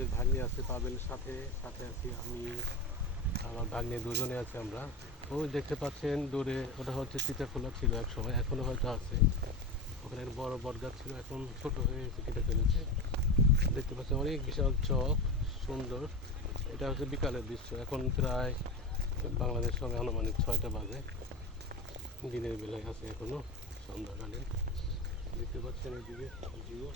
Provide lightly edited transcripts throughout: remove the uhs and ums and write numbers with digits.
আমাদের ভাগ্নি আছে পাবেলের সাথে সাথে আছি আমি, আমার ভাগ্নি দুজনে আছি আমরা। ওই দেখতে পাচ্ছেন দূরে, ওটা হচ্ছে চিতাখোলা ছিল এক সময়, এখনও হয়তো আছে। ওখানে একটা বড় বট গাছ ছিল, এখন ছোট হয়ে গেছে, কেটে ফেলেছে। দেখতে পাচ্ছেন অনেক বিশাল চক, সুন্দর। এটা হচ্ছে বিকালের দৃশ্য, এখন প্রায় বাংলাদেশ সময় আনুমানিক 6টা বাজে। দিনের বেলায় আছে এখনো, সন্ধ্যাকালীন। দেখতে পাচ্ছেন এদিকে ভিউ,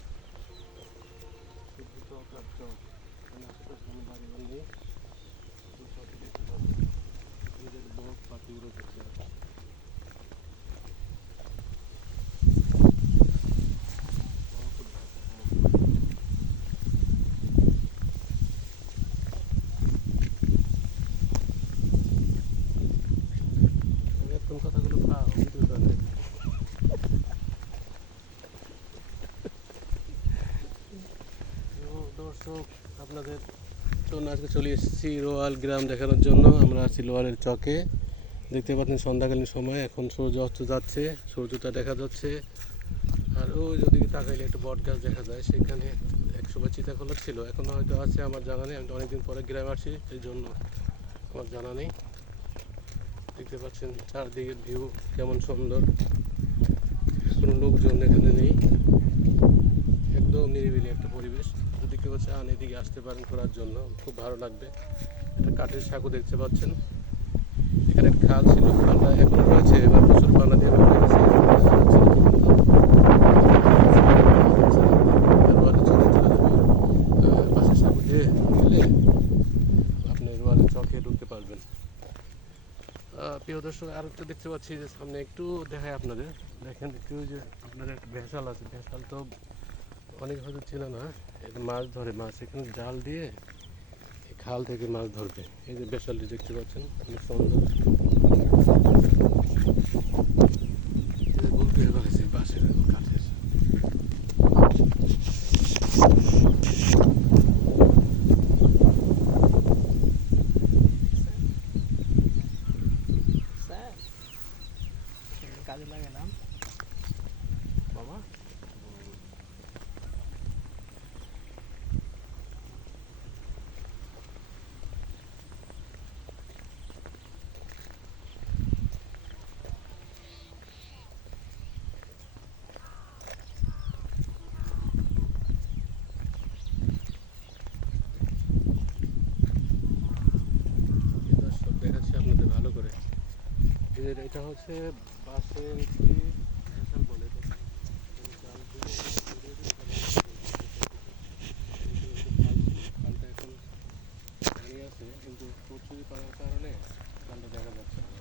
শুধু চক আর চক, এখানে আশেপাশে কোনো বাড়িঘর নেই, শুধু চকই দেখতে পাচ্ছেন। নিজের বক পাখিগুলো দেখতে পাচ্ছেন। এরকম কথাগুলো খাও ভিডিও করে। দর্শক, আপনাদের জন্য আজকে চলে এসেছি রোয়াল গ্রাম দেখানোর জন্য। আমরা আছি লোয়ারের চকে, দেখতে পাচ্ছেন সন্ধ্যাকালীন সময়, এখন সূর্য অস্ত যাচ্ছে, সূর্যটা দেখা যাচ্ছে। আর ওই ওদিকে তাকাইলে একটা বট গাছ দেখা যায়, সেখানে একসময় চিতাখোলা ছিল, এখন হয়তো আছে, আমার জানা নেই। আমি তো অনেকদিন পরে গ্রামে আসি, এই জন্য আমার জানা নেই। দেখতে পাচ্ছেন চারদিকের ভিউ কেমন সুন্দর, কোনো লোকজন এখানে নেই, একদম নিরিবিলি একটা পরিবেশ। যদি কেউ চান এদিকে আসতে পারেন ঘোরার জন্য, খুব ভালো লাগবে। একটা কাঠের সাঁকো দেখতে পাচ্ছেন, এখানে একটা খাল ছিল, খালটা এখনো রয়েছে, এবার প্রচুর পানা দিয়ে ভরে গেছে। পাশের সাঁকো দিয়ে গেলে আপনি রোয়ালের চকে ঢুকতে পারবেন। প্রিয় দর্শক, আর একটা দেখতে পাচ্ছি যে সামনে, একটু দেখায় আপনাদের, দেখেন একটু, যে আপনাদের একটা ভেসাল আছে, ভেসাল তো অনেক হয়তো ছিল না, এটা মাছ ধরে, মাছ এখানে জাল দিয়ে এই খাল থেকে মাছ ধরবে। এই যে ভেসালটি দেখতে পাচ্ছেন, অনেক সুন্দর। গোল করে ফেলেছে বাঁশের কাঠের। কাজে লাগে না বাবা, দর্শক দেখাচ্ছি আপনাদের ভালো করে। এটা হচ্ছে বাঁশের কি ভেসাল বলে, তো জাল দিয়ে এখানে খালটা এখন পানি আছে, কিন্তু প্রচুর পানির কারণে খালটা দেখা যাচ্ছে না।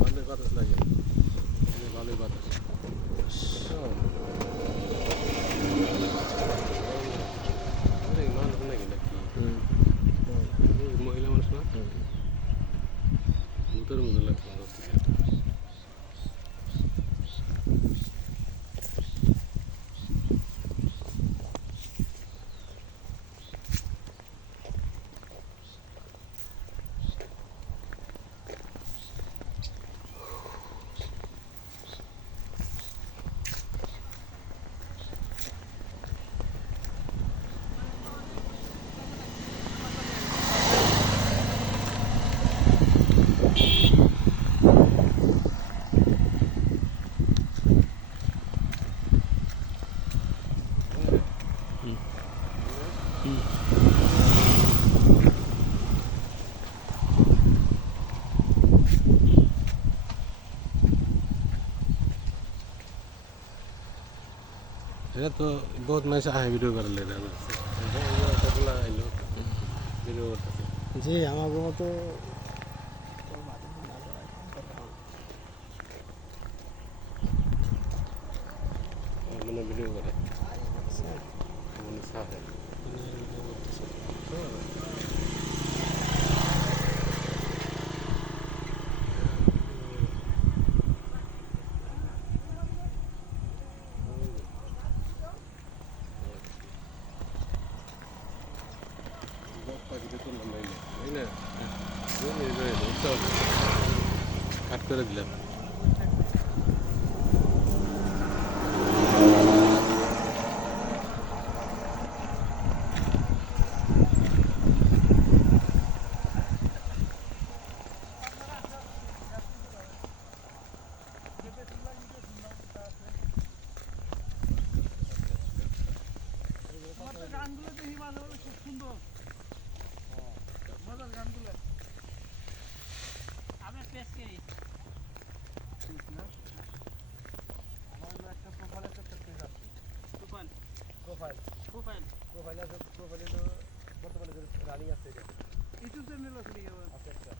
ভালোই বাতাস লাগে, ভালোই বাতাস। মানুষ নাকি নাকি মহিলা মানুষ না, ভূতের মতো লাগছে। এটা তো বহুত মানুষ আহে ভিডিও করার লেগে আইলো ভিডিও করতেছে। জি আমার মতো করে দিলাম। গানগুলো দেখি মাঝে মাঝে খুব সুন্দর, মজার গানগুলো। আপনার পেজ কি? আমার হলো একটা প্রোফাইল একটা পেজ আছে। প্রোফাইল প্রোফাইল প্রোফাইল প্রোফাইল আছে, প্রোফাইলে তো বর্তমানে রানিং আছে এটা। ইউটিউব চ্যানেল আছে নাকি আবার? আছে একটা।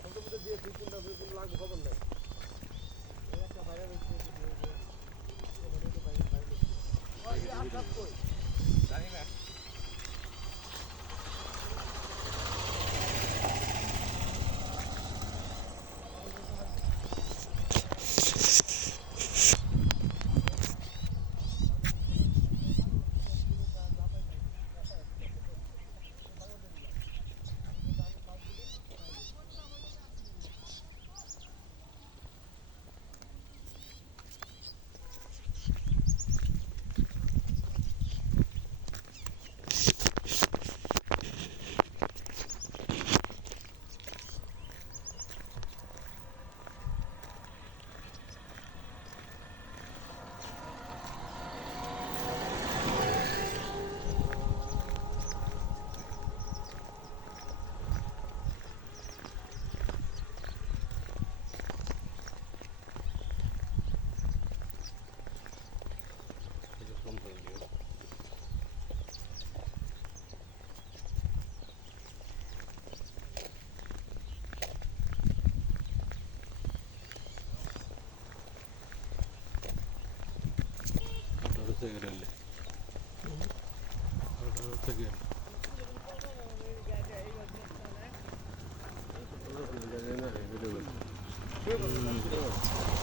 সবটার মধ্যে দিয়ে তুই কোনটা কোনো লাগবে খবর নাই। এই একটা ভাইরাল হচ্ছে ভাইরাল কই জানি না। Gracias.